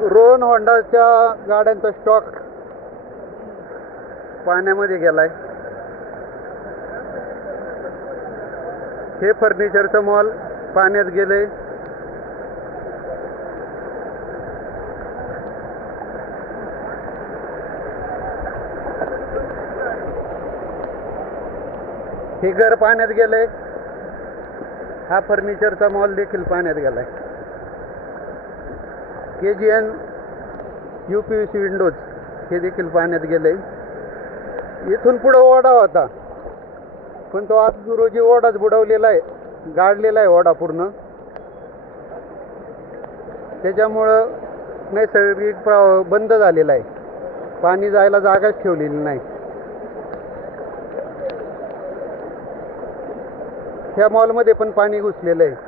रोहन होंडाच्या गाड्यांचा स्टॉक पाण्यामध्ये गेलाय. हे फर्निचरचं मॉल पाण्यात गेले. हे घर पाण्यात गेले. हा फर्निचरचा मॉल देखील पाण्यात गेलाय. KGN UPVC विंडोज हे देखील पाण्यात गेले. इथून पुढे ओढा होता, पण तो आज रोजी ओढाच बुडवलेला आहे, गाडलेला आहे ओढा पूर्ण. त्याच्यामुळं नैसर्गिक प्रवाह बंद झालेला आहे. पाणी जायला जागाच ठेवलेली नाही. ह्या मॉलमध्ये पण पाणी घुसलेलं आहे.